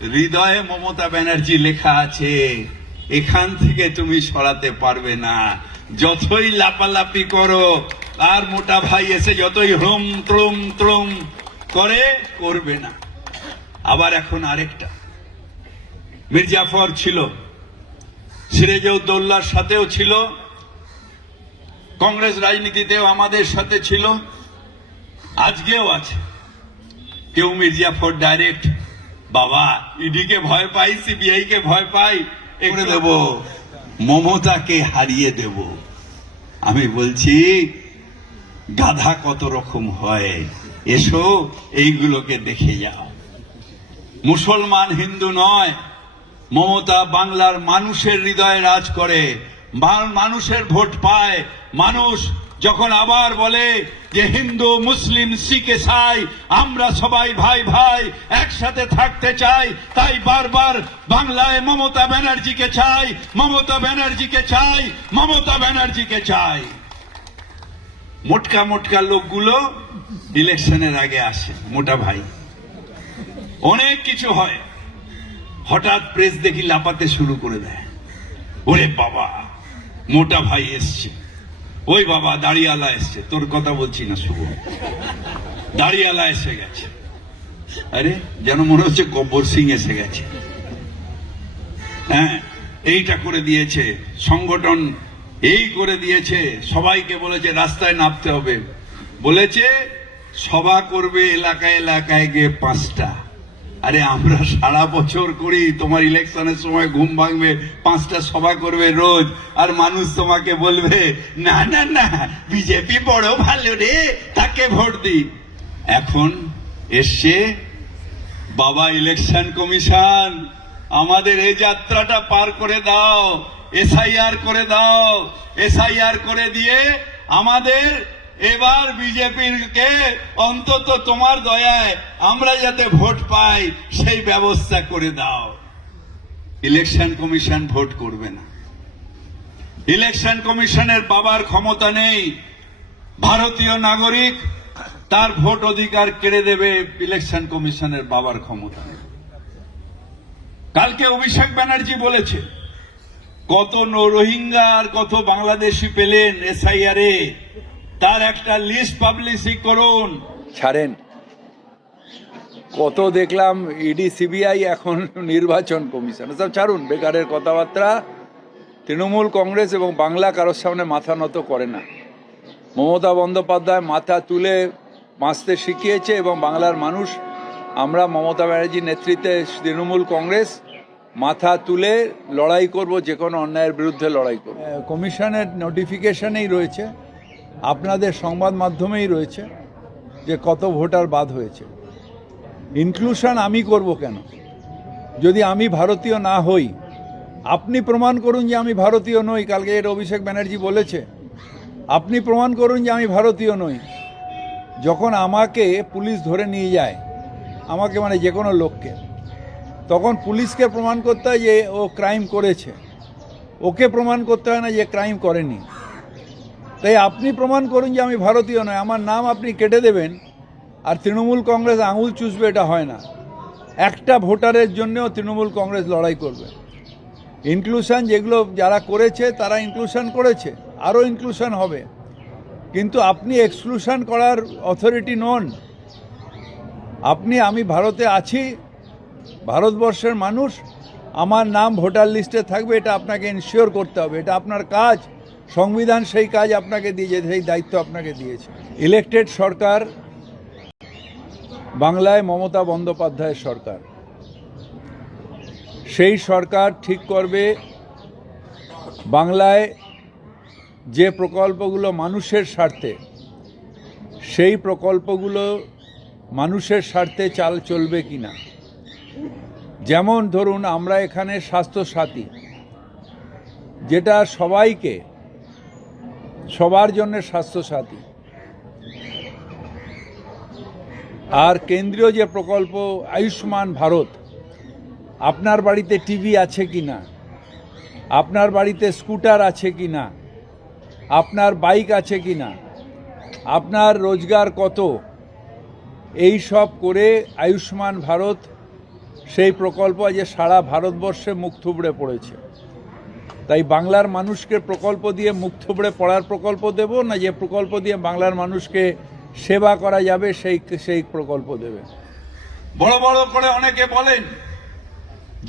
হৃদয়ে মমতা ব্যানার্জি লেখা আছে, এখান থেকে তুমি সরাতে পারবে না। যতই লাপালাপি করো, আর মোটা ভাই এসে যতই হ্রম ত্রুম ত্রুম করে, করবে না। আবার এখন আরেকটা। মির্জাফর ছিল সিরেজউদ্দৌল্লার সাথেও ছিল, কংগ্রেস রাজনীতিতেও আমাদের সাথে ছিল, আজকেও আছে। কেউ মির্জাফর ডাইরেক্ট বাবা ইডিকে ভয় পাই সিবিআই কে ভয় পাই করে দেব। মমতাকে হারিয়ে দেব। আমি বলছি গাধা কত রকম হয়? এসো এইগুলোকে দেখে যাও। মুসলমান হিন্দু নয় মমতা বাংলার মানুষের হৃদয়ে রাজ করে। বাং- মানুষের ভোট পায় মানুষ যখন আবার বলে যে হিন্দু, মুসলিম, শিখ ইসাই আমরা সবাই ভাই ভাই একসাথে থাকতে চাই, তাই বারবার বাংলায় মমতা ব্যানার্জিকে চাই, মমতা ব্যানার্জিকে চাই, মমতা ব্যানার্জিকে চাই। মোটকা মোটকা লোকগুলো ইলেকশনের আগে আসে, মোটা ভাই। অনেক কিছু হয়। হঠাৎ প্রেস দেখি লাপাতে শুরু করে দেয়। ওরে বাবা, মোটা ভাই এসছে। ওই বাবা দাড়িয়ালা এসছে। তোর কথা বলছি না, শুভ। দাড়িয়ালা এসে গেছে। আরে, যেন মনে হচ্ছে গব্বর সিং এসে গেছে। হ্যাঁ এইটা করে দিয়েছে। সংগঠন এই করে দিয়েছে। সবাইকে বলেছে, রাস্তায় নামতে হবে। বলেছে, সভা করবে এলাকায় এলাকায় গিয়ে পাঁচটা। আরে, আমরা সারা বছর করি, তোমার ইলেকশনের সময় ঘুম ভাঙবে, পাঁচটা সভা করবে রোজ, আর মানুষ তোমাকে বলবে, না না না, বিজেপি বড় ভালো রে, তাকে ভোট দি। এখন এসছে বাবা ইলেকশন কমিশন, আমাদের এই যাত্রাটা পার করে দাও, এসআইআর করে দাও, এসআইআর করে দিয়ে আমাদের এবার বিজেপির কে? অন্তত তোমার দয়ায় আমরা যাতে ভোট পাই, সেই ব্যবস্থা করে দাও। ইলেকশন কমিশন ভোট করবে না। ইলেকশন কমিশনের বাবার ক্ষমতা নেই। ভারতীয় নাগরিক তার ভোট অধিকার কেড়ে দেবে ইলেকশন কমিশনের বাবার ক্ষমতা নেই। কালকে অভিষেক ব্যানার্জি বলেছে, কত রোহিঙ্গা আর কত বাংলাদেশি পেলেন এসআইআর। এ তার একটা লিস্ট পাবলিশি করুন। ছাড়েন। কত দেখলাম ইডি সিবিআই এখন নির্বাচন কমিশন। সব ছাড়ুন বেকারের কথাবার্তা। তৃণমূল কংগ্রেস এবং বাংলা কারোর সামনে মাথা নত করে না। মমতা বন্দ্যোপাধ্যায় মাথা তুলে বাঁচতে শিখিয়েছে এবং বাংলার মানুষ আমরা মমতা ব্যানার্জির নেতৃত্বে তৃণমূল কংগ্রেস মাথা তুলে লড়াই করব যে কোনো অন্যায়ের বিরুদ্ধে লড়াই করব। কমিশনের নোটিফিকেশনেই রয়েছে। আপনাদের সংবাদ মাধ্যমেই রয়েছে যে কত ভোটার বাদ হয়েছে। ইনক্লুশন আমি করব কেন? যদি আমি ভারতীয় না হই, আপনি প্রমাণ করুন যে আমি ভারতীয় নই, কালকে এটা অভিষেক ব্যানার্জি বলেছে। আপনি প্রমাণ করুন যে আমি ভারতীয় নই। যখন আমাকে পুলিশ ধরে নিয়ে যায়, আমাকে মানে যে কোনো লোককে, তখন পুলিশকে প্রমাণ করতে হয় যে ও ক্রাইম করেছে। ওকে প্রমাণ করতে হয় না যে ক্রাইম করেনি। তাই আপনি প্রমাণ করুন যে আমি ভারতীয় নয়। আমার নাম আপনি কেটে দেবেন। আর তৃণমূল কংগ্রেস আঙুল চুষবে, এটা হয় না। একটা ভোটারের জন্যও তৃণমূল কংগ্রেস লড়াই করবে। ইনক্লুশন যেগুলো যারা করেছে, তারা ইনক্লুশন করেছে। আরও ইনক্লুশন হবে। কিন্তু আপনি এক্সক্লুশন করার অথরিটি নন। আপনি, আমি ভারতে আছি, ভারতবর্ষের মানুষ। আমার নাম ভোটার লিস্টে থাকবে, এটা আপনাকে ইনশিওর করতে হবে। এটা আপনার কাজ। সংবিধান সেই কাজ আপনাকে দিয়েছে, সেই দায়িত্ব আপনাকে দিয়েছে। ইলেকটেড সরকার বাংলায় মমতা বন্দ্যোপাধ্যায়ের সরকার। সেই সরকার ঠিক করবে বাংলায় যে প্রকল্পগুলো মানুষের স্বার্থে, সেই প্রকল্পগুলো মানুষের স্বার্থে চাল চলবে কি না যেমন ধরুন আমরা এখানে স্বাস্থ্যসাথী, যেটা সবাইকে সবার জন্য স্বাস্থ্যসাথী। আর কেন্দ্রীয় যে প্রকল্প আয়ুষ্মান ভারত, আপনার বাড়িতে টিভি আছে কি না? আপনার বাড়িতে স্কুটার আছে কি না? আপনার বাইক আছে কি না? আপনার রোজগার কত? এই সব করে আয়ুষ্মান ভারত সেই প্রকল্প আজ সারা ভারতবর্ষে মুখ থুবড়ে পড়েছে। তাই বাংলার মানুষকে প্রকল্প দিয়ে মুখ থুবড়ে পড়ার প্রকল্প দেব না যে প্রকল্প দিয়ে বাংলার মানুষকে সেবা করা যাবে, সেই সেই প্রকল্প দেবে। বড় বড় করে অনেকে বলেন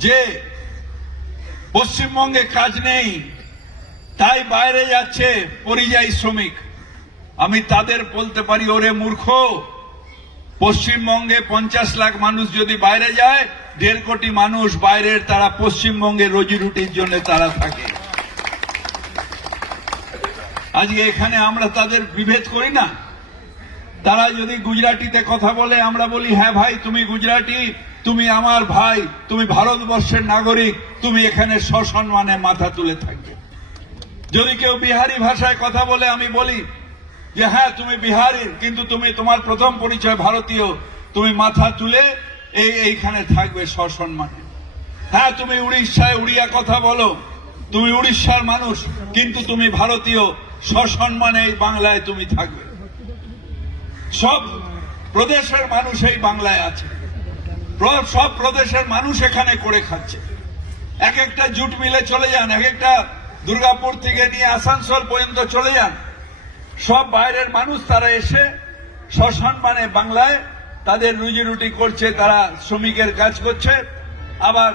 যে পশ্চিমবঙ্গে কাজ নেই, তাই বাইরে যাচ্ছে পরিযায়ী শ্রমিক। আমি তাদের বলতে পারি, ওরে মূর্খ পশ্চিমবঙ্গে পঞ্চাশ লাখ মানুষ যদি বাইরে যায়, দেড় কোটি মানুষ বাইরের, তারা পশ্চিমবঙ্গে রোজি রুটির জন্য তারা থাকে। আজকে এখানে আমরা তাদের বিভেদ করি না। তারা যদি গুজরাটিতে কথা বলে, আমরা বলি হ্যাঁ ভাই, তুমি গুজরাটি, তুমি আমার ভাই, তুমি ভারতবর্ষের নাগরিক, তুমি এখানে সসম্মানে মাথা তুলে থাকবে। যদি কেউ বিহারি ভাষায় কথা বলে, আমি বলি যে হ্যাঁ তুমি বিহারি কিন্তু তুমি তোমার প্রথম পরিচয় ভারতীয়। তুমি মাথা তুলে এই এইখানে থাকবে সসম্মানে। হ্যাঁ তুমি উড়িষ্যায় উড়িয়া কথা বলো। তুমি উড়িষ্যার মানুষ, কিন্তু তুমি ভারতীয়। সসম্মানে এই বাংলায় তুমি থাকবে। সব প্রদেশের মানুষ এই বাংলায় আছে। সব প্রদেশের মানুষ এখানে করে খাচ্ছে। এক একটা জুট মিলে চলে যান, এক একটা দুর্গাপুর থেকে নিয়ে আসানসোল পর্যন্ত চলে যান। সব বাইরের মানুষ তারা এসে সসম্মানে বাংলায় তাদের রুজি রুটি করছে, তারা শ্রমিকের কাজ করছে। আবার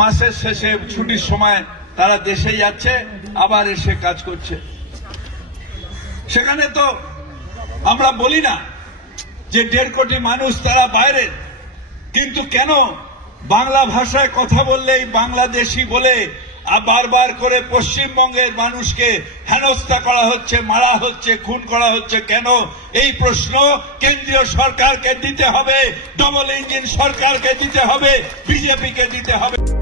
মাসের শেষে ছুটির সময় তারা দেশে যাচ্ছে, আবার এসে কাজ করছে। সেখানে তো আমরা বলি না যে দেড় কোটি মানুষ তারা বাইরের, কিন্তু কেন বাংলা ভাষায় কথা বললেই বাংলাদেশি বলে বারবার করে পশ্চিমবঙ্গের মানুষকে হেনস্থা করা হচ্ছে, মারা হচ্ছে, খুন করা হচ্ছে, কেন? এই প্রশ্ন কেন্দ্রীয় সরকারকে দিতে হবে, ডবল ইঞ্জিন সরকারকে দিতে হবে, বিজেপিকে দিতে হবে।